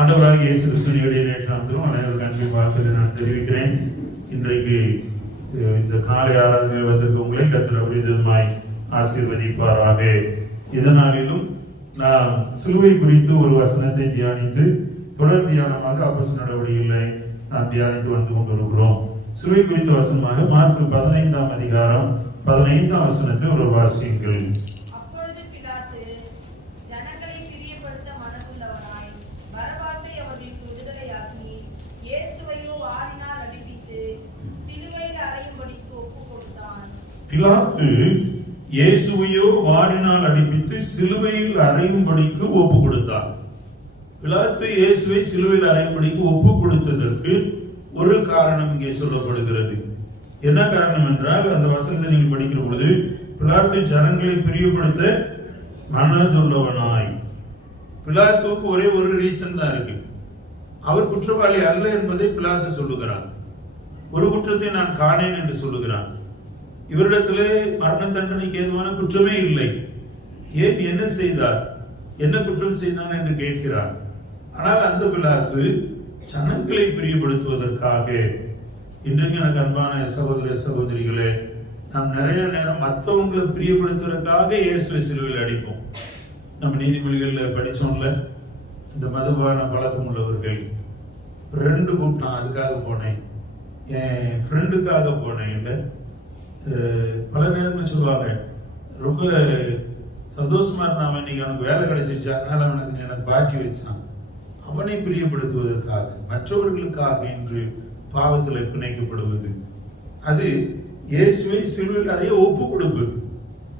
ஆண்டவராகிய இயேசு கிறிஸ்துவினுடைய நேற்று நாமத்திலும் அனைவருக்கு அன்பை வாழ்த்துக்களை நான் தெரிவிக்கிறேன். இன்றைக்கு இந்த காலை ஆராதனையில் வந்திருக்க உங்களை கர்த்தர் அபரிதமாய் ஆசீர்வதிப்பாராக. இதனாலும் நாம் சிலுவை குறித்து ஒரு வசனத்தை தியானித்து தொடர் தியானமாக அப்போஸ்தலர் நடவடிக்கைகளை நாம் தியானித்து வந்து கொண்டிருக்கிறோம். சிலுவை குறித்த வசனமாக மார்க்கு 15ஆம் அதிகாரம் 15ஆம் வசனத்தில் ஒரு வாசியுங்கள். அப்பொழுது பிலாத்து ஜனங்களை பிரியப்படுத்த மனதுள்ளவனாய் பரபாசை அவர்களுக்கு விடுதலையாக்கி இயேசுவையோ வாரினால் அடிப்பித்து சிலுவையில் அறையும்படிக்கு ஒப்புக் கொடுத்தான். பிலாத்து இயேசுவையோ வாரினால் அடிப்பித்து சிலுவையில் அறையும்படிக்கு ஒப்பு கொடுத்தார். பிலாத்து இயேசுவை சிலுவையில் அறையும்படிக்கு ஒப்பு கொடுத்ததற்கு ஒரு காரணம் இங்கே சொல்லப்படுகிறது. என்ன காரணம் என்றால், அந்த வசனத்தை நீங்கள் படிக்கிற பொழுது பிலாத்து ஜனங்களை பிரியப்படுத்த மனதுள்ளவனாய். பிலாத்துவுக்கு ஒரே ஒரு ரீசன் தான் இருக்கு. அவர் குற்றவாளி அல்ல என்பதை பிலாத்து சொல்லுகிறார். ஒரு குற்றத்தை நான் காணேன் என்று சொல்லுகிறான். இவரிடத்திலே மரண தண்டனைக்கு ஏதுவான குற்றமே இல்லை. ஏன், என்ன செய்தார், என்ன குற்றம் செய்தான் என்று கேட்கிறார். ஆனால் அந்த பிலாத்து ஜனங்களை பிரியப்படுத்துவதற்காக, இன்றைக்கு எனக்கு அன்பான சகோதர சகோதரிகளே, நாம் நிறைய நேரம் மற்றவங்களை பிரியப்படுத்துவதற்காக இயேசுவை சிலுவையில் அடிப்போம். நம்ம நீதிமொழிகளில் படித்தோம்ல, இந்த மதுபான பழக்கம் உள்ளவர்கள் ஃப்ரெண்டு கூப்பிட்டான், அதுக்காக போனேன், என் ஃப்ரெண்டுக்காக போனேன் இல்லை. பல நேரங்களில் சொல்லுவாங்க, ரொம்ப சந்தோஷமா இருந்தான், இன்னைக்கு அவனுக்கு வேலை கிடைச்சிருச்சு, அதனால அவனுக்கு எனக்கு பாக்கி வச்சான். அவனை பிரியப்படுத்துவதற்காக, மற்றவர்களுக்காக என்று பாவத்தில் பிணைக்கப்படுவது, அது இயேசுவை சிலுவையில் அறைய ஒப்பு கொடுப்பது.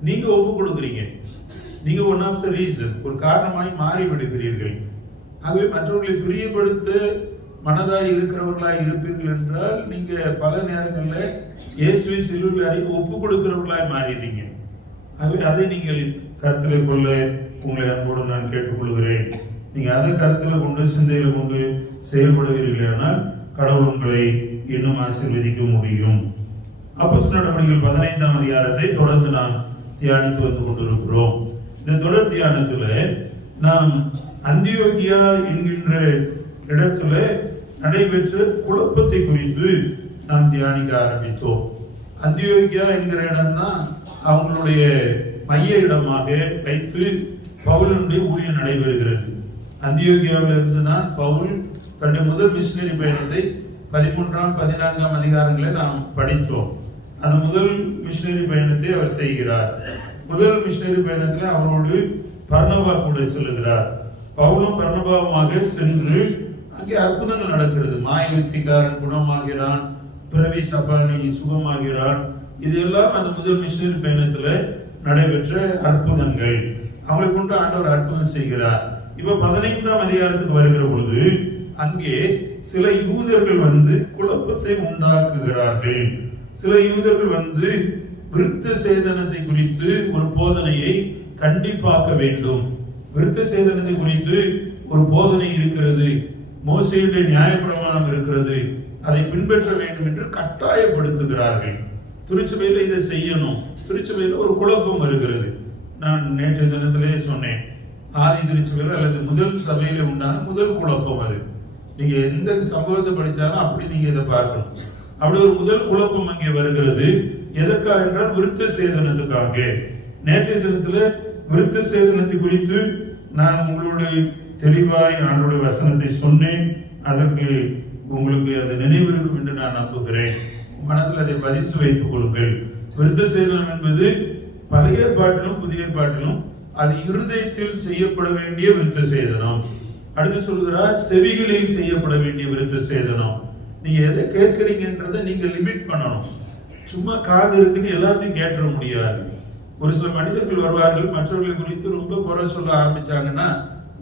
நீங்க ஒப்பு கொடுக்குறீங்க, நீங்க ஒன் ஆஃப் த ரீசன், ஒரு காரணமாய் மாறி விடுகிறீர்கள். ஆகவே மற்றவர்களை பிரியப்படுத்த மனதாய் இருக்கிறவர்களாய் இருப்பீர்கள் என்றால், நீங்க பல நேரங்களில் இயேசுவை சிலுவையில் அறைய ஒப்பு கொடுக்கிறவர்களாய் மாறிடுறீங்க. ஆகவே அதை நீங்கள் கருத்தில் கொள்ள உங்களை அன்போடு நான் கேட்டுக்கொள்கிறேன். நீங்க அதை கருத்தில் கொண்டு சிந்தையில கொண்டு செயல்படுவீர்களானால் கடவுள் உங்களை இன்னும் ஆசீர்வதிக்க முடியும். அப்போஸ்தலர் நடவடிக்கைகள் 15ஆம் அதிகாரத்தை தொடர்ந்து நாம் தியானித்து வந்து கொண்டிருக்கிறோம். இந்த தொடர் தியானத்துல நாம் அந்தியோகியா என்கின்ற இடத்துல நடைபெற்ற குழப்பத்தை குறித்து நாம் தியானிக்க ஆரம்பித்தோம். அந்தியோகியா என்கிற இடம் தான் அவங்களுடைய மைய இடமாக வைத்து பவுலுடைய ஊழியம் நடைபெறுகிறது. அந்தியோகியாவில் இருந்துதான் பவுல் தன்னுடைய முதல் மிஷனரி பயணத்தை 13ஆம் 14ஆம் அதிகாரங்களை நாம் படித்தோம். அந்த முதல் மிஷனரி பயணத்தை அவர் செய்கிறார். முதல் மிஷனரி பயணத்தில் அவரோடு பர்னபா கூட செல்லுகிறார். பவுலும் பர்னபாவுமாக சென்று அங்கே அற்புதங்கள் நடக்கிறது. மாய வித்தைக்காரன் குணமாகிறான், பிறவி சப்பானி சுகமாகிறான். இதெல்லாம் அந்த முதல் மிஷனரி பயணத்துல நடைபெற்ற அற்புதங்கள். அவங்களை கொண்டு ஆண்டவர் அற்புதம் செய்கிறார். இப்ப 15ஆம் அதிகாரத்துக்கு வருகிற பொழுது அங்கே சில யூதர்கள் வந்து குழப்பத்தை உண்டாக்குகிறார்கள். சில யூதர்கள் வந்து விருத்த சேதனத்தை குறித்து ஒரு போதனையை கண்டிப்பாக்க வேண்டும். விருத்த சேதனத்தை குறித்து ஒரு போதனை இருக்கிறது, மோசேயுடைய நியாயப்பிரமாணம் இருக்கிறது, அதை பின்பற்ற வேண்டும் என்று கட்டாயப்படுத்துகிறார்கள். திருச்சபையில இதை செய்யணும். திருச்சபையில ஒரு குழப்பம் வருகிறது. நான் நேற்றைய தினத்திலே சொன்னேன், ஆதி திருச்சபையில் அல்லது முதல் சபையில உண்டான முதல் குழப்பம் அது. நீங்க எந்த சம்பவத்தை படிச்சாலும் அப்படி நீங்க இதை பார்க்கணும். அப்படி ஒரு முதல் குழப்பம் அங்கே வருகிறது. எதற்காக என்றால் விருத்த சேதனத்துக்காக. நேற்றைய தினத்துல விருத்த சேதனத்தை குறித்து நான் உங்களோட தெளிவாய் ஆண்டோட வசனத்தை சொன்னேன். அதற்கு உங்களுக்கு அது நினைவிருக்கும் என்று நான் நம்புகிறேன். மனதில் அதை பதித்து வைத்துக் கொள்ளுங்கள். விருத்த சேதனம் என்பது பழைய ஏற்பாட்டிலும் புதிய ஏற்பாட்டிலும் அது இருதயத்தில் செய்யப்பட வேண்டிய விருத்த சேதனம். அடுத்து சொல்கிறார், செவிகளில் செய்யப்பட வேண்டிய விருத்த சேதனம். நீங்க எதை கேட்கிறீங்கன்றதை நீங்க லிமிட் பண்ணணும். சும்மா காது இருக்குன்னு எல்லாத்தையும் கேட்டுற முடியாது. ஒரு சில மனிதர்கள் வருவார்கள், மற்றவர்களை குறித்து ரொம்ப குறை சொல்ல ஆரம்பிச்சாங்கன்னா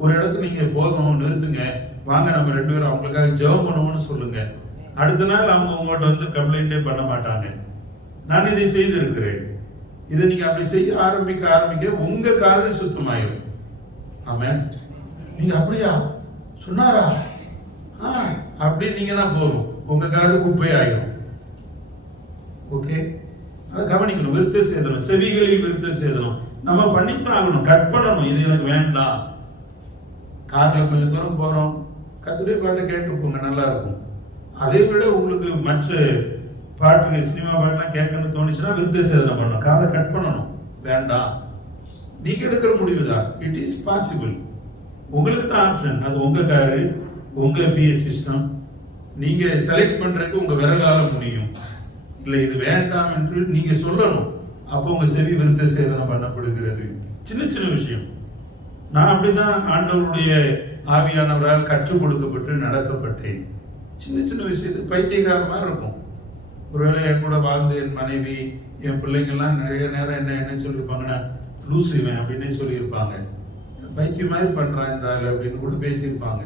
ஒரு இடத்துல நீங்க போதும் நிறுத்துங்க, வாங்க நம்ம 2 பேரும் அவங்களுக்காக ஜெபம் பண்ணுவோம்னு சொல்லுங்க. அடுத்த நாள் அவங்க உங்கள்கிட்ட வந்து கம்ப்ளைண்டே பண்ண மாட்டாங்க. நான் இதை செய்திருக்கிறேன். இதை நீங்க அப்படி செய்ய ஆரம்பிக்க உங்க காது சுத்தமாயிரும். ஆமென். நீங்க அப்படியா சொன்னாரா அப்படின்னீங்கன்னா போதும், உங்க காது குப்பையாயிரும். ஓகே, அதை கவனிக்கணும். விருத்த சேதனம், செவிகளில் விருத்த சேதனம் நம்ம பண்ணித்தான் ஆகணும். கட் பண்ணணும், இது எனக்கு வேண்டாம். காரில் கொஞ்சம் தூரம் போறோம், கர்த்தருடைய பாட்டை கேட்டு போங்க, நல்லா இருக்கும். அதை விட உங்களுக்கு மற்ற பாட்டு, சினிமா பாட்டுலாம் கேட்கணும்னு தோணுச்சுன்னா விருத்த சேதனம் பண்ணணும், காதை கட் பண்ணணும். வேண்டாம், நீங்க எடுக்கிற முடிவு தான். It is possible. உங்களுக்கு தான் ஆப்ஷன். அது உங்க காரு, உங்க பிஎஸ் சிஸ்டம். நீங்க செலக்ட் பண்றதுக்கு உங்க விரலால முடியும். இல்ல இது வேண்டாம் என்று நீங்க சொல்லணும். அப்போ உங்க செவி விருத்த சேதனம் பண்ணப்படுகிறது. சின்ன சின்ன விஷயம். நான் அப்படிதான் ஆண்டவருடைய ஆவியானவரால் கற்றுக் கொடுக்கப்பட்டு நடத்தப்பட்டேன். சின்ன சின்ன விஷயத்துக்கு பைத்தியக்காரமா இருக்கும். ஒருவேளை என் கூட வாழ்ந்து என் மனைவி, என் பிள்ளைங்கள்லாம் நிறைய நேரம் என்ன சொல்லியிருப்பாங்கன்னா, லூஸ் இவன் அப்படின்னு சொல்லியிருப்பாங்க. பைத்தியம் மாதிரி பண்றான் இந்த ஆள் அப்படின்னு கூட பேசியிருப்பாங்க.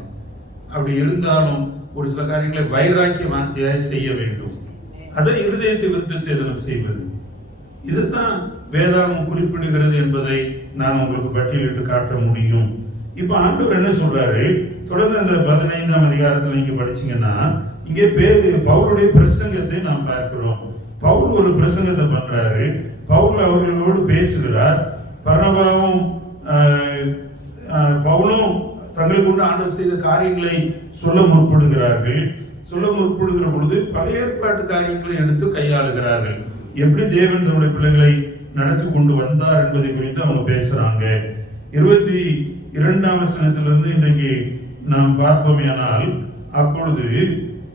அப்படி இருந்தாலும் ஒரு சில காரியங்களை வைராக்கிய வாஞ்சியாக செய்ய வேண்டும். அதை இருதயத்தை விருத்த சேதனம் செய்வது. இதுதான் வேதாகம் குறிப்பிடுகிறது என்பதை நான் உங்களுக்கு பட்டியலிட்டு காட்ட முடியும். இப்ப ஆண்டவர் என்ன சொல்றாரு, தொடர்ந்து அந்த 15ஆம் அதிகாரத்தில் நீங்க படிச்சீங்கன்னா, இங்கே பவுலுடைய பிரசங்கத்தை நாம் பார்க்கிறோம். பவுல் ஒரு பிரசங்கத்தை பண்றாரு. பவுல் அவர்களோடு பேசுகிறார். பர்னபாவும் பவுலும் தங்களுக்கு உண்டு ஆண்டவர் செய்த காரியங்களை சொல்ல முற்படுகிறார்கள். சொல்ல முற்படுகிற பொழுது பழைய ஏற்பாட்டு காரியங்களை எடுத்து கையாளுகிறார்கள். எப்படி தேவன் தன்னுடைய பிள்ளைகளை நடத்தி கொண்டு வந்தார் என்பதை குறித்து அவங்க பேசுறாங்க. 22ஆம் வசனத்திலிருந்து இன்றைக்கு நாம் பார்ப்போமேயானால், அப்பொழுது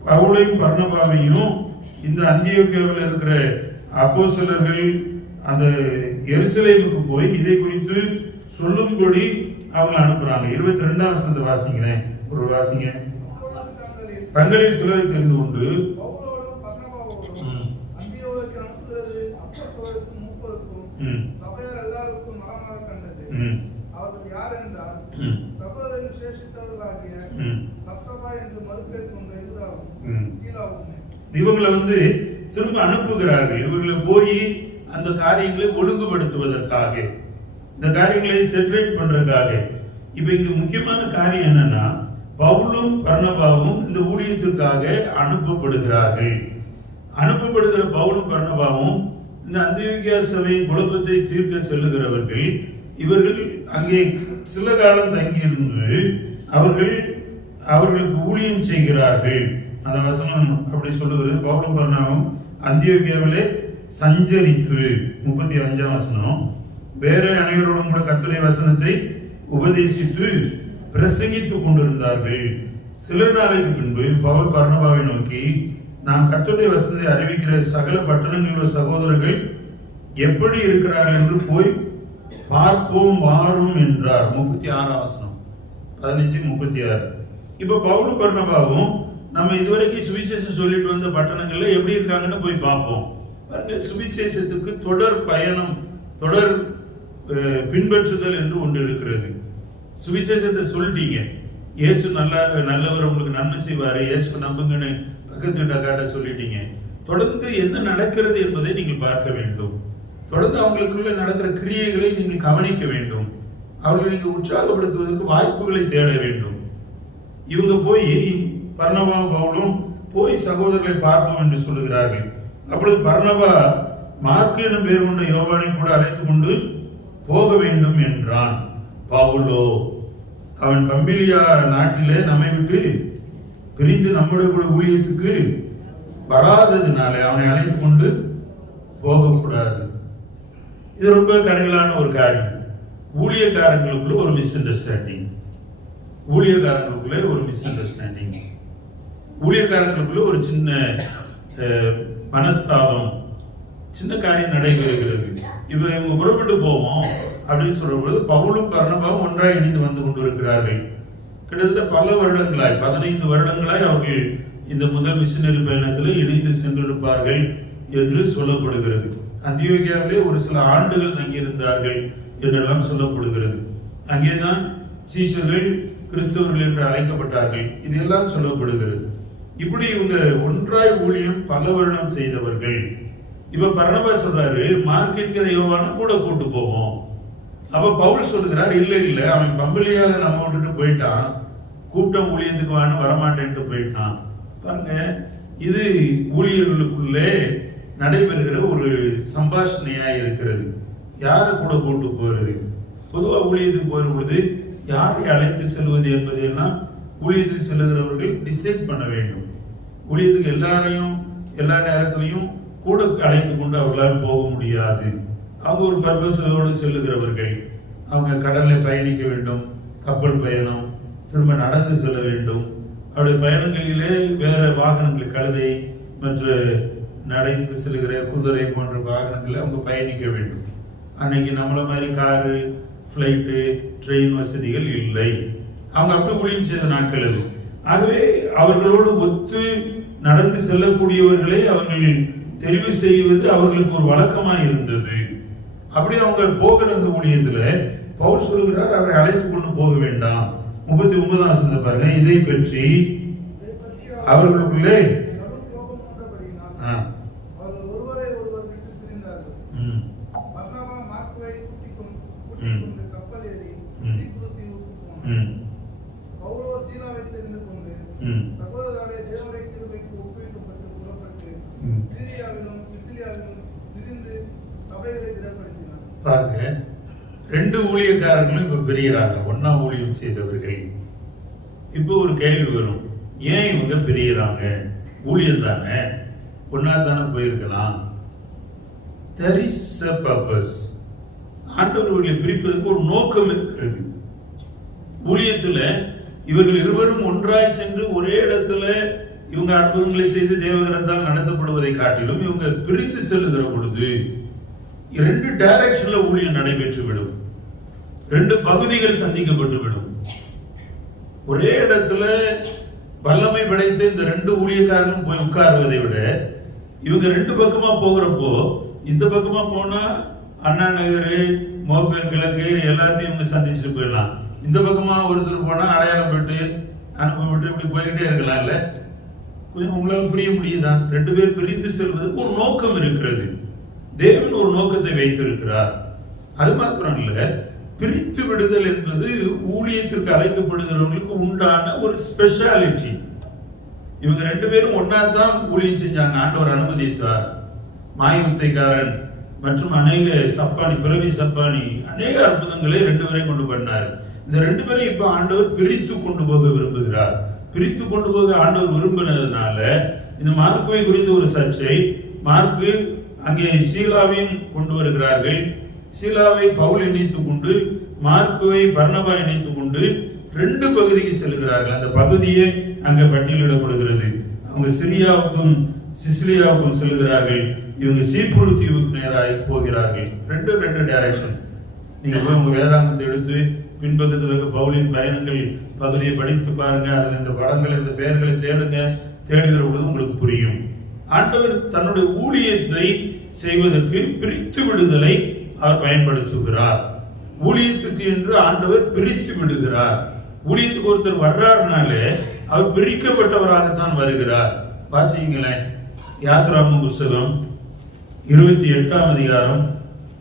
பவுலையும் பர்னபாவையும் இந்த அந்தியோக்கியாவில் இருக்கிற அப்போஸ்தலர்கள் அந்த எருசலேமுக்கு போய் இதை குறித்து சொல்லும்படி அவங்க அனுப்புறாங்க. 22ஆம் வசனத்தை வாசிங்களேன், ஒரு வாசிங்க. தங்களில் சிலரை தெரிந்து கொண்டு இவங்களை திரும்ப அனுப்புகிறார்கள். இவங்களை போய் அந்த காரியங்களை ஒழுங்குபடுத்துவதற்காக, இந்த காரியங்களை செட்டரேட் பண்றதுக்காக. இப்ப இங்க முக்கியமான காரியம் என்னன்னா, பவுலும் பர்னபாவும் இந்த ஊழியத்திற்காக அனுப்பப்படுகிறார்கள். அனுப்பப்படுகிற பவுலும் பர்னபாவும் இந்த அந்தியோக்கியா சபையின் குழப்பத்தை தீர்க்க செல்லுகிறவர்கள். இவர்கள் அங்கே சில காலம் தங்கியிருந்து அவர்களுக்கு ஊழியம் செய்கிறார்கள். அந்த வசனம் அப்படி சொல்லுகிறது. பவுலும் பர்னபாவும் அந்தியோக்கியாவிலே சஞ்சரித்து, 35ஆம் வசனம், வேற அனைவரோடும் கூட கர்த்தருடைய வசனத்தை உபதேசித்து பிரசங்கித்துக் கொண்டிருந்தார்கள். சில நாளைக்கு பின்பு பவுல் பர்னபாவை நோக்கி, நாம் கர்த்தருடைய வசனத்தை அறிவிக்கிற சகல பட்டணங்களில் உள்ள சகோதரர்கள் எப்படி இருக்கிறார்கள் என்று போய் பார்ப்போம் வாரும் என்றார். 36ஆம் வசனம், 15:36. இப்ப பவுலும் பர்னபாவும் நம்ம இதுவரைக்கும் சுவிசேஷம் சொல்லிட்டு வந்த பட்டணங்கள்ல எப்படி இருக்காங்கன்னு போய் பார்ப்போம். பாருங்க, சுவிசேஷத்துக்கு தொடர் பயணம், தொடர் பின்பற்றுதல் என்று ஒன்று இருக்கிறது. சுவிசேஷத்தை சொல்லிட்டீங்க, இயேசு நல்லவர், உங்களுக்கு நன்மை செய்வாரு, இயேசு நம்புங்கன்னு பக்கத்து காட்ட சொல்லிட்டீங்க. தொடர்ந்து என்ன நடக்கிறது என்பதை நீங்கள் பார்க்க வேண்டும். தொடர்ந்து அவங்களுக்குள்ள நடக்கிற கிரியைகளை நீங்கள் கவனிக்க வேண்டும். அவர்களை நீங்கள் உற்சாகப்படுத்துவதற்கு வாய்ப்புகளை தேட வேண்டும். இவங்க போய் பர்னபா பவுலும் போய் சகோதரர்களை பார்ப்போம் என்று சொல்லுகிறார்கள். அப்பொழுது பர்னபா மார்க்கு எனும் பேர் கொண்ட யோவானை கூட அழைத்துக் கொண்டு போக வேண்டும் என்றான். பவுலோ அவன் பம்பிலியா நாட்டிலே நம்மை விட்டு பிரிந்து நம்முடைய கூட ஊழியத்துக்கு வராததுனால அவனை அழைத்துக் கொண்டு போகக்கூடாது. இது ரொம்ப கருங்கலான ஒரு காரியம். ஊழியக்காரங்களுக்குள்ள ஒரு மிஸ் அண்டர்ஸ்டாண்டிங், ஊழியக்காரங்களுக்குள்ள ஒரு சின்ன மனஸ்தாபம், சின்ன காரியம் நடைபெறுகிறது. இவங்க புறப்பட்டு போவோம் அப்படின்னு சொல்ற பொழுது பவுலும் பர்னபாவும் ஒன்றாய் இணைந்து வந்து கொண்டிருக்கிறார்கள். கிட்டத்தட்ட பல வருடங்களாய், 15 வருடங்களாய் அவர்கள் இந்த முதல் மிஷனரி பயணத்தில் இணைந்து சென்றிருப்பார்கள் என்று சொல்லப்படுகிறது. அந்தியோக்கியாவிலே ஒரு சில ஆண்டுகள் தங்கியிருந்தார்கள் என்றெல்லாம் சொல்லப்படுகிறது. அங்கேதான் சீஷர்கள் கிறிஸ்தவர்கள் என்று அழைக்கப்பட்டார்கள். இதெல்லாம் சொல்லப்படுகிறது. இப்படி இவங்க ஒன்றாய் ஊழியம் பல வருடம் செய்தவர்கள். இப்ப பர்னபா சொல்றாரு, மார்க் என்கிற யோவானை கூட கூட்டு போவோம். அப்ப பவுல் சொல்லுகிறார், இல்ல அவன் பம்பிலியால நம்ம விட்டுட்டு போயிட்டான், கூட்டம் ஊழியத்துக்கு வரமாட்டேன்ட்டு போயிட்டான். பாருங்க, இது ஊழியர்களுக்குள்ளே நடைபெறுகிற ஒரு சம்பாஷணையா இருக்கிறது. யாரை கூட கூட்டு போறது? பொதுவா ஊழியத்துக்கு போகிற பொழுது யாரை அழைத்து செல்வது என்பதெல்லாம் ஊழியத்துக்கு செல்லுகிறவர்கள் டிசைட் பண்ண வேண்டும். ஊழியத்துக்கு எல்லாரையும் எல்லா நேரத்திலையும் கூட அழைத்து கொண்டு அவர்களால் போக முடியாது. அவங்க ஒரு பர்பஸோடு செல்லுகிறவர்கள். அவங்க கடலில் பயணிக்க வேண்டும், கப்பல் பயணம், திரும்ப நடந்து செல்ல வேண்டும். அவருடைய பயணங்களிலே வேற வாகனங்கள், கழுதை மற்ற நடந்து செல்கிற குதிரை போன்ற வாகனங்களில் அவங்க பயணிக்க வேண்டும். அன்னைக்கு நம்மள மாதிரி காரு, ஃப்ளைட்டு, ட்ரெயின் வசதிகள் இல்லை. அவங்க அப்படி ஊழியம் செய்த நாட்கள் அது. ஆகவே அவர்களோடு ஒத்து நடந்து செல்லக்கூடியவர்களை அவர்கள் தெரிவு செய்வது அவர்களுக்கு ஒரு வழக்கமாக இருந்தது. அப்படி அவங்க போகிற அந்த ஊழியத்துல பவுல் சொல்கிறார், அவரை அழைத்து கொண்டு போக வேண்டாம். 39ஆம் வசனத்தை பாருங்க. இதை பற்றி அவர்களுக்குள்ளே பாருங்க, ரெண்டு ஊழியக்காரர்களும் இப்ப பிரியறாங்க. ஒன்னா ஊழியம் செய்தவர்கள். இப்போ ஒரு கேள்வி வரும், ஏன் இவங்க பிரியறாங்க? ஊழியம் தானே, ஒன்னா தானே போயிருக்கலாம். There is a purpose. ஆண்டவர்களை பிரிப்பதற்கு ஒரு நோக்கம் இருக்கிறது. ஊழியத்துல இவர்கள் இருவரும் ஒன்றாய் சென்று ஒரே இடத்துல இவங்க அற்புதங்களை செய்து தேவகரத்தால் நடத்தப்படுவதை காட்டிலும் இவங்க பிரிந்து செல்லுகிற பொழுது இரண்டு டைரக்ஷன்ல ஊழியம் நடைபெற்று விடும். ரெண்டு பகுதிகள் சந்திக்கப்பட்டு விடும். ஒரே இடத்துல வல்லமை படைத்த இந்த ரெண்டு ஊழியக்காரர்களும் போய் உட்காருவதை விட இவங்க ரெண்டு பக்கமா போகிறப்போ, இந்த பக்கமா போனா அண்ணா நகர், மோப்பேர் கிழக்கு எல்லாத்தையும் இவங்க சந்திச்சுட்டு போயிடலாம். இந்த பக்கமா ஒருத்தர் போனா அடையாளம் போட்டு அனுப்பப்பட்டு இப்படி போய்கிட்டே இருக்கலாம். இல்ல, கொஞ்சம் உங்களால புரிய முடியுதா? ரெண்டு பேர் பிரிந்து செல்வதற்கு ஒரு நோக்கம் இருக்கிறது. தேவன் ஒரு நோக்கத்தை வைத்திருக்கிறார். அது மாத்திரம் இல்ல, பிரித்து விடுதல் என்பது ஊழியத்திற்கு அழைக்கப்படுகிறவர்களுக்கு உண்டான ஒரு ஸ்பெஷாலிட்டி. இவங்க ரெண்டு பேரும் ஒன்னா தான் ஊழியம் செஞ்சாங்க. ஆண்டவர் அனுமதித்தார். மாயமுத்தைக்காரன் மற்றும் அநேக சப்பானி, பிறவி சப்பானி அநேக அற்புதங்களை ரெண்டு பேரையும் கொண்டு பண்ணார். இந்த ரெண்டு பேரையும் இப்ப ஆண்டவர் பிரித்து கொண்டு போக விரும்புகிறார். பிரித்து கொண்டு போக ஆண்டவர் விரும்பினதுனால இந்த மார்க்குவை குறித்து ஒரு சர்ச்சை. மார்க்கு அங்கே சீலாவையும் கொண்டு வருகிறார்கள். சீலாவை பவுல் இணைத்துக் கொண்டு மார்க்குவை பர்னபா இணைத்துக் கொண்டு ரெண்டு பகுதிக்கு செல்கிறார்கள். அந்த பகுதியே அங்க பட்டியலிடப்படுகிறது. அவங்க சிரியாவுக்கும் சிசிலியாவுக்கும் செல்கிறார்கள். இவங்க சீப்புரு தீவுக்கு நேராக போகிறார்கள். ரெண்டு டைரக்ஷன். நீங்க போய் உங்க வேதாந்தத்தை எடுத்து பின்பக்கத்தில் இருக்க பவுலின் பயணங்கள் பகுதியை படித்து பாருங்க. அதுல இந்த படங்களை, இந்த பெயர்களை தேடுங்க. தேடுகிற பொழுது உங்களுக்கு புரியும். ஆண்டவர் தன்னுடைய ஊழியத்தை செய்வதற்கு பிரித்து விடுதலை அவர் பயன்படுத்துகிறார். ஊழியத்துக்கு என்று ஆண்டவர் பிரித்து விடுகிறார். ஊழியத்துக்கு ஒருத்தர் வர்றாருனாலே அவர் பிரிக்கப்பட்டவராகத்தான் வருகிறார். வாசிங்களேன், யாத்ராகம புஸ்தகம் 28ஆம் அதிகாரம்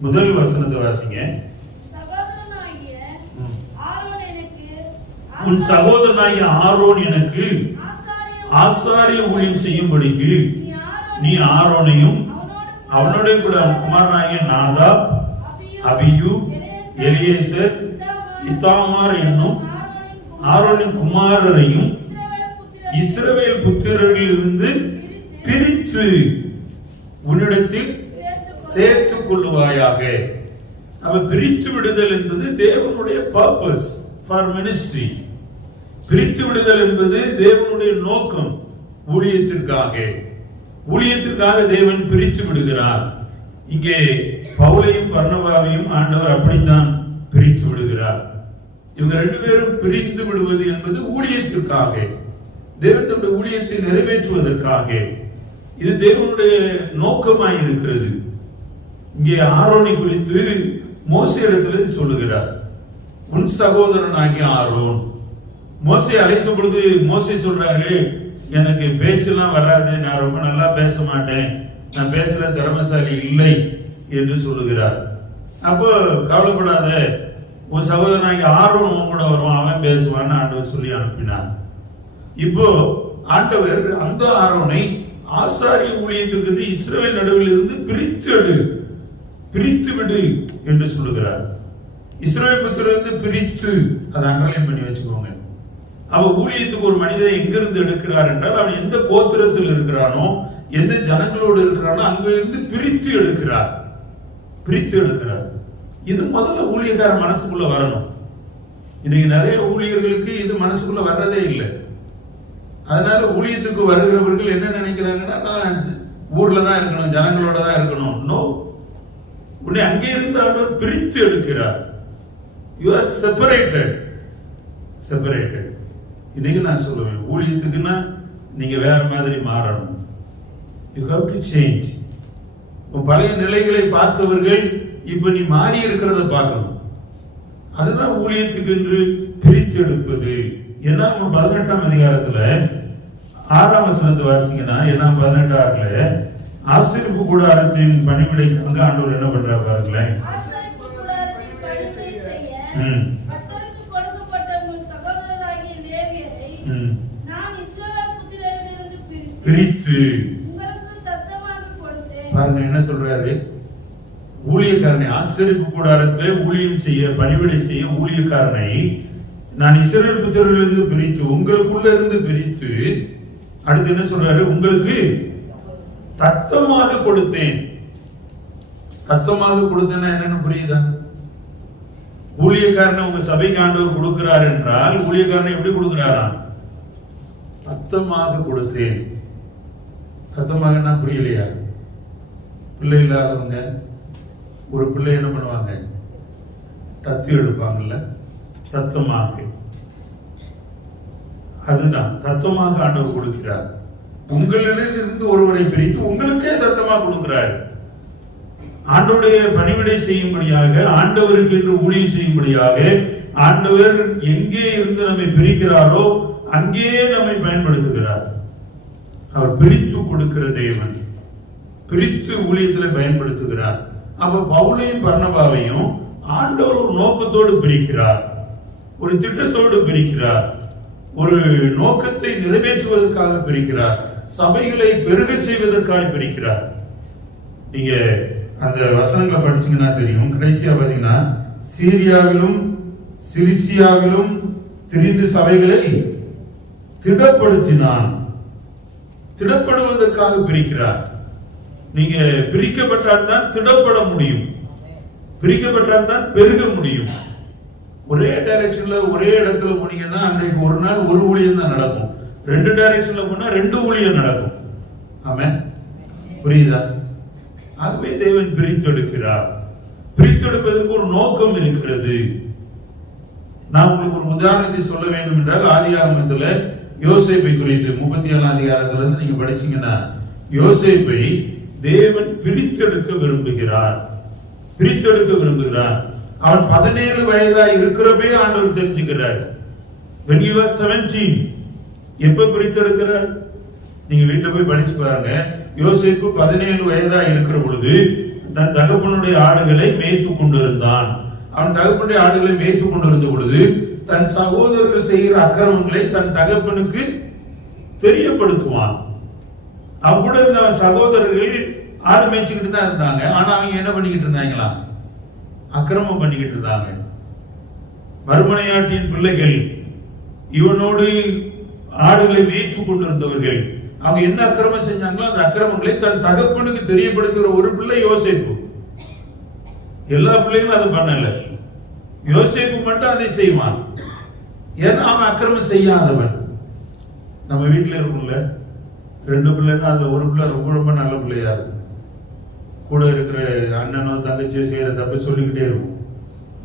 முதல் வசனத்தை வாசிங்க. உன் சகோதரனாகிய ஆரோன் எனக்கு ஆசாரிய ஊழியம் செய்யும்படிக்கு நீ ஆரோனையும் அவனோட கூட குமாரனாகிய நாதாப், அபியூ, எலியேசர், இத்தாமார் என்னும் ஆரோனின் குமாரரையும் இஸ்ரவேல் புத்திரரிலிருந்து பிரித்து உன்னிடத்தில் சேர்த்துக் கொள்ளுவாயாக. அப்ப பிரித்து விடுதல் என்பது தேவனுடைய பர்பஸ் ஃபார் மினிஸ்ட்ரி. பிரித்து விடுதல் என்பது தேவனுடைய நோக்கம். ஊழியத்திற்காக தேவன் பிரித்து விடுகிறார். இங்கே பவுலையும் பர்னபாவையும் ஆண்டவர் அப்படித்தான் பிரித்து விடுகிறார். இவங்க ரெண்டு பேரும் பிரிந்து விடுவது என்பது ஊழியத்திற்காக, தேவன் தன்னுடைய ஊழியத்தை நிறைவேற்றுவதற்காக. இது தேவனுடைய நோக்கமாய் இருக்கிறது. இங்கே ஆரோனை குறித்து மோசே இடத்துல சொல்லுகிறார், உன் சகோதரனாகிய ஆரோன். மோசே அழைத்த பொழுது மோசே சொல்றாரு, எனக்கு பேச்செல்லாம் வராது, நான் ரொம்ப நல்லா பேச மாட்டேன், நான் பேச்சுல திறமைசாலி இல்லை என்று சொல்லுகிறார். அப்போ கவலைப்படாத, உன் சகோதரனாகிய ஆரோன் உன் கூட வருவான், அவன் பேசுவான்னு ஆண்டவர் சொல்லி அனுப்பினார். இப்போ ஆண்டவர் அந்த ஆரோனை ஆசாரிய ஊழியத்திற்கு இஸ்ரவேல் நடுவில் இருந்து பிரித்து விடு என்று சொல்லுகிறார். இஸ்ரவேல் புத்திரரிலிருந்து பிரித்து, அதை அண்டர்லைன் பண்ணி வச்சுக்கோங்க. அவன் ஊழியத்துக்கு ஒரு மனிதனை எங்கிருந்து எடுக்கிறார் என்றால் அவன் எந்த கோத்திரத்தில் இருக்கிறானோ, எந்த ஜனங்களோடு இருக்கிறானோ அங்க இருந்து பிரித்து எடுக்கிறார். இது முதல்ல ஊழியக்கார மனசுக்குள்ள வரணும். இன்னைக்கு நிறைய ஊழியர்களுக்கு இது மனசுக்குள்ள வர்றதே இல்லை. அதனால ஊழியத்துக்கு வருகிறவர்கள் என்ன நினைக்கிறாங்கன்னா, நான் ஊர்ல தான் இருக்கணும், ஜனங்களோட தான் இருக்கணும். நோ, உன்னை அங்கே இருந்து ஆண்டவர் பிரித்து எடுக்கிறார். You are separated. இன்னைக்கு நான் சொல்லுவேன், ஊழியத்துக்குன்னா நீங்க வேற மாதிரி மாறணும். You have to change. பழைய நிலைகளை பார்த்தவர்கள் இப்ப நீ மாறி இருக்கிறத பார்க்கணும். அதுதான் ஊழியத்துக்கு என்று பிரித்து எடுப்பது. ஏன்னா 18ஆம் அதிகாரத்துல 6ஆம் வசனத்தை வாசிங்கன்னா, ஏன்னா 18 ஆசரிப்பு கூடாரத்தின் பணிவிடைக்கு அங்க ஆண்டவர் என்ன பண்றாரு பாருங்களேன். பிரித்து பாருங்க என்ன சொல்றாரு. ஊழியக்காரனை ஆசரிப்பு கூடாரத்திலே ஊழியம் செய்ய, பணிவிடை செய்ய ஊழியக்காரனை நான் இஸ்ரவேல் புத்திரரிலிருந்து பிரித்து, உங்களுக்குள்ள இருந்து பிரித்து, அடுத்து என்ன சொல்றாரு, உங்களுக்கு தத்தமாக கொடுத்தேன். தத்தமாக கொடுத்தேன்னா என்னன்னு புரியுதா? ஊழியக்காரனை உங்க சபைக்கு ஆண்டவர் கொடுக்கிறார் என்றால் ஊழியக்காரனை எப்படி கொடுக்கிறாரா? தத்தமாக கொடுத்தேன். தத்தமாக புரியலையா? பிள்ளை இல்லாதவங்க ஒரு பிள்ளை என்ன பண்ணுவாங்க, தத்து எடுப்பாங்கல்ல, தத்தமாக. அதுதான் தத்தமாக ஆண்டவர் கொடுக்கிறார். உங்களிலிருந்து ஒருவரை பிரித்து உங்களுக்கே தத்தமாக கொடுக்கிறார். ஆண்டவருடைய பணிவிடை செய்யும்படியாக, ஆண்டவருக்கு என்று ஊழியம் செய்யும்படியாக, ஆண்டவர் எங்கே இருந்து நம்மை பிரிக்கிறாரோ அங்கே நம்மை பயன்படுத்துகிறார். அவர் பிரித்து கொடுக்கிற தேவன், பிரித்து ஊழியத்தில் பயன்படுத்துகிறார். அப்ப பவுலையும் பர்னபாவையும் ஆண்டவர் ஒரு நோக்கத்தோடு பிரிக்கிறார், ஒரு திட்டத்தோடு பிரிக்கிறார், ஒரு நோக்கத்தை நிறைவேற்றுவதற்காக பிரிக்கிறார், சபைகளை பெருக செய்வதற்காக பிரிக்கிறார். நீங்க அந்த வசனங்களை படிச்சீங்கன்னா தெரியும். கடைசியா பாத்தீங்கன்னா, சீரியாவிலும் சிலிசியாவிலும் திரிந்து சபைகளை திடப்படுத்தினான். திடப்படுவதற்காக பிரிக்கிறார். நீங்க பிரிக்கப்பட்டால் தான் திடப்பட முடியும், பிரிக்கப்பட்டால் தான் பெருக முடியும். ஒரே டைரக்ஷன்ல ஒரே இடத்துல போனீங்கன்னா அன்றைக்கு ஒரு நாள் ஒரு ஊழியம் தான் நடக்கும். 2 டைரக்ஷன்ல போனா 2 ஊழியம் நடக்கும். ஆமென், புரியுதா? ஆகவே தேவன் பிரித்தெடுக்கிறார். பிரித்தெடுப்பதற்கு ஒரு நோக்கம் இருக்கிறது. நான் உங்களுக்கு ஒரு உதாரணத்தை சொல்ல வேண்டும் என்றால், ஆதியாகமத்துல யோசேப்பை குறித்து 37ஆம் அதிகாரத்துல இருந்து நீங்க படிச்சீங்கன்னா, யோசேப்பை தேவன் பிரித்தெடுக்க விரும்புகிறார். அவன் 17 வயதா இருக்கிறப்பே ஆண்டவர் தெரிஞ்சுக்கிறார். when he was 17 எப்ப பிரித்தெடுக்கிறார்? நீங்க வீட்டுல போய் படிச்சு பாருங்க. யோசேப்பு 17 வயதா இருக்கிற பொழுது தன் தகப்பனுடைய ஆடுகளை மேய்த்து கொண்டிருந்தான். அவன் தகப்பனுடைய ஆடுகளை மேய்த்து கொண்டிருந்த பொழுது தன் சகோதரர்கள் செய்கிற அக்கிரமங்களை தன் தகப்பனுக்கு தெரியப்படுத்துவான். கூட இருந்த சகோதரர்கள் ஆடு மேய்ச்சிக்கிட்டு தான் இருந்தாங்க. ஆனா அவங்க என்ன பண்ணிக்கிட்டு இருந்தாங்களா? அக்கிரமம் பண்ணிக்கிட்டு இருந்தாங்க. மறுமனையாட்டியின் பிள்ளைகள் இவனோடு ஆடுகளை மேய்த்து கொண்டிருந்தவர்கள் அவங்க என்ன அக்கிரமம் செஞ்சாங்களோ அந்த அக்கிரமங்களை தன் தகப்பனுக்கு தெரியப்படுத்துகிற ஒரு பிள்ளை யோசேப்பு. எல்லா பிள்ளைகளும் அதை பண்ணல, யோசேப்பு மட்டும் அதை செய்வான். ஏன்னா அவன் அக்கிரமம் செய்யாதவன். நம்ம வீட்டுல இருக்கும்ல 2 பிள்ளைன்னா அதுல ஒரு பிள்ளை ரொம்ப ரொம்ப நல்ல பிள்ளையா இருக்கும். கூட இருக்கிற அண்ணனோ தங்கச்சியோ செய்யற தப்ப சொல்லிக்கிட்டே இருக்கும்.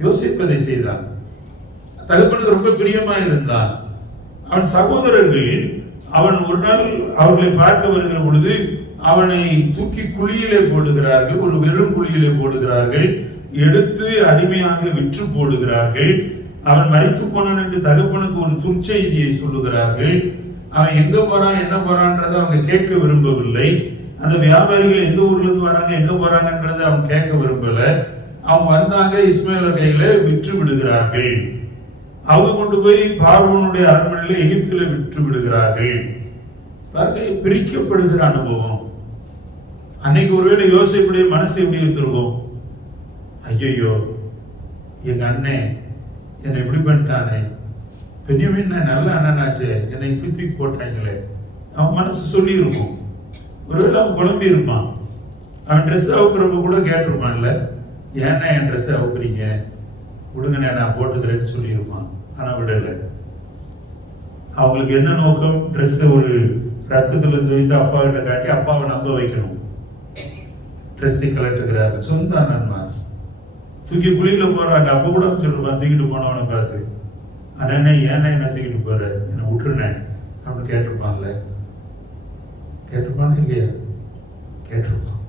யோசேப்பு அதை செய்தான். தகப்பனுக்கு ரொம்ப பிரியமா இருந்தான். அவன் சகோதரர்கள் அவன் ஒரு நாள் அவர்களை பார்க்க வருகிற பொழுது அவனை தூக்கி குழியிலே போடுகிறார்கள், ஒரு வெறும் குழியிலே போடுகிறார்கள், எடுத்து அடிமையாக விற்று போடுகிறார்கள். அவன் மரித்து போனான் என்று தகப்பனுக்கு ஒரு துர்ச்செய்தியை சொல்லுகிறார்கள். அவன் எங்க போறான் என்ன போறான்றதை அவங்க கேட்க விரும்பவில்லை. அந்த வியாபாரிகள் எந்த ஊர்ல இருந்து வராங்க எங்க போறாங்கன்றதை அவன் கேட்க விரும்பல. அவங்க வந்தாங்க, இஸ்மாயிலர் கையில விற்று விடுகிறார்கள். அவங்க கொண்டு போய் பார்வோனுடைய அரண்மனையில எகிப்துல விற்று விடுகிறார்கள். பிரிக்கப்படுகிற அனுபவம். அன்னைக்கு ஒருவேளை யோசேப்புடைய மனசு எப்படி இருந்திருக்கும்? ஐயோ எங்க அண்ணன் என்னை இப்படி பண்ணிட்டானே, பென்யமீன் நல்ல அண்ணனாச்சே, என்னை இப்படி தூக்கி போட்டாங்களே, அவன் மனசு சொல்லி இருக்கும். ஒருவேளை அவன் குழம்பி இருப்பான். அவன் ட்ரெஸ் அவுக்குறப்ப கூட கேட்டிருப்பான்ல, ஏன்னா என் ட்ரெஸ் அவுக்குறீங்க, விடுங்கண்ணே நான் போட்டுக்கிறேன்னு சொல்லியிருப்பான். ஆனா விடலை. அவங்களுக்கு என்ன நோக்கம்? ட்ரெஸ் ஒரு ரத்தத்துல துவைத்து அப்பா கிட்ட காட்டி அப்பாவை நம்ப வைக்கணும். ட்ரெஸ்ஸை கலட்டுகிறாரு. சொந்த அண்ணன்மா தூக்கி குழியில போறாங்க. அப்ப கூட சொல்லிருப்பான், தூக்கிட்டு போனவனை பார்த்து, அண்ணனே ஏன்னா என்ன தூக்கிட்டு போற, என்னை விட்டுருனேன் அப்படின்னு கேட்டிருப்பான்ல. கேட்டிருப்பானு இல்லையா? கேட்டிருப்பான்.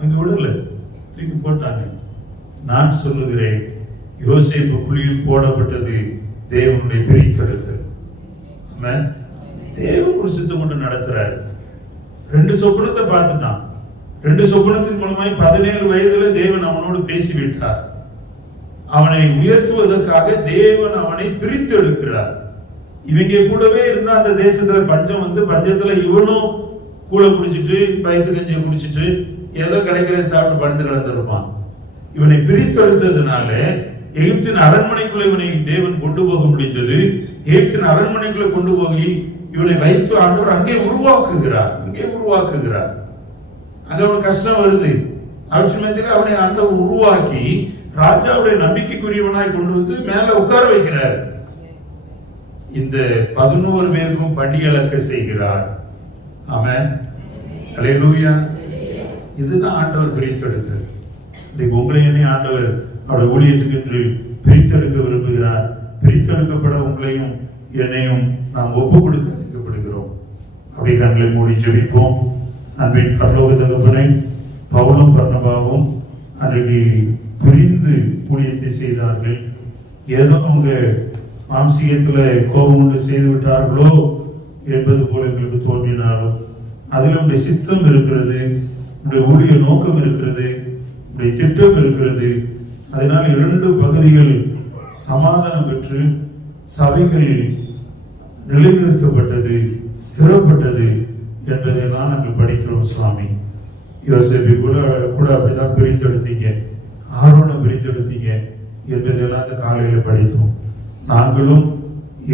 அங்க விடல, தூக்கி போட்டாங்க. நான் சொல்லுகிறேன், யோசேப்பு குழியில் போடப்பட்டது தேவனுடைய பிரித்தெடுத்தல். தேவன் ஒரு சித்தம் கொண்டு நடத்துறாரு. 2 சொப்பனத்தை பார்த்துட்டான். 2 சொப்பனத்தின் மூலமாய் 17 வயதுல தேவன் அவனோடு பேசிவிட்டார். அவனை உயர்த்துவதற்காக தேவன் அவனை பிரித்து எடுக்கிறார். இவங்க கூடவே இருந்தா அந்த தேசத்துல பஞ்சம் வந்து, பஞ்சத்துல இவனும் கூழ குடிச்சிட்டு வயிற்று கஞ்சியை குடிச்சிட்டு ஏதோ கிடைக்கிறத சாப்பிட்டு படுத்து கிடந்திருப்பான். இவனை பிரித்து எடுத்ததுனால எகிப்தின் அரண்மனைக்குள்ள இவனை தேவன் கொண்டு போக முடிந்தது. எகிப்தின் அரண்மனைக்குள்ள கொண்டு போய் இவனை வைத்து ஆண்டவர் அங்கே உருவாக்குகிறார். அங்க அவனுக்கு கஷ்டம் வருது. அவற்றின் மத்தியில் அவனை ஆண்டவர் உருவாக்கி ராஜாவுடைய நம்பிக்கைக்குரியவனாய் கொண்டு வந்து மேல உட்கார வைக்கிறார். இந்த 11 பேருக்கும் பணி அளக்க செய்கிறார். ஆமென், அல்லேலூயா. இதுதான் ஆண்டவர் பிரித்தெடுத்தது. உங்களை என்னை ஆண்டவர் அவருடைய ஊழியத்துக்கு என்று பிரித்தெடுக்க விரும்புகிறார். பிரித்தெடுக்கப்பட உங்களையும் என்னையும் நாம் ஒப்பு கொடுக்க அழைக்கப்படுகிறோம். அப்படியே கண்களை மூடி ஜெபிப்போம். அன்பின் பரலோக தகப்பனே, பவுலும் பர்னபாவும் அன்றைக்கு பிரிந்து ஊழியத்தை செய்தார்கள். ஏதோ அவங்க மாம்சீகத்துல கோபம் கொண்டு செய்து விட்டார்களோ என்பது போல எங்களுக்கு தோன்றினாலும் அதில் உடைய சித்தம் இருக்கிறது, உடைய ஊழிய நோக்கம் இருக்கிறது, உடைய திட்டம் இருக்கிறது. அதனால் 2 பகுதிகள் சமாதானம் பெற்று சபைகள் நிலைநிறுத்தப்பட்டது, ஸ்திரப்பட்டது என்பதையெல்லாம் நாங்கள் படிக்கிறோம். சுவாமி, யோசேப்பை கூட அப்படிதான் பிரித்தெடுத்தீங்க, ஆரோனை பிரித்தெடுத்தீங்க என்பதெல்லாம் அந்த காலையில படித்தோம். நாங்களும்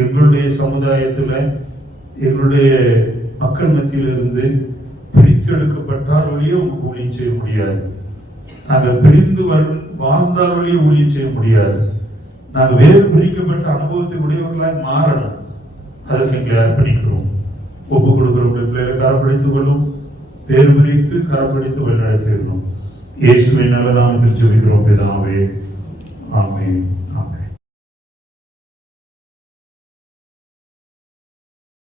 எங்களுடைய சமுதாயத்தில் எங்களுடைய மக்கள் மத்தியில் இருந்து பிரித்தெடுக்கப்பட்டால் ஒழிய உங்களுக்கு ஊழியம் செய்ய முடியாது. நாங்கள் பிரிந்து வாழ்ந்தால் ஒழிய ஊழியம் செய்ய முடியாது. நாங்கள் வேறு பிரிக்கப்பட்ட அனுபவத்தை உடையவர்களாய் மாறணும். அதற்கு எங்களை அர்ப்பணிக்கிறோம். ஒப்பு கொடுக்கிறோம். பிள்ளைகளை கரப்படுத்திக் கொள்ளும், வேறு பிரித்து கரப்படுத்தி வழிநடத்திடணும். இயேசுவின் நல்ல நாமத்தில் ஜெபிக்கிறோம் பிதாவே, ஆமென்.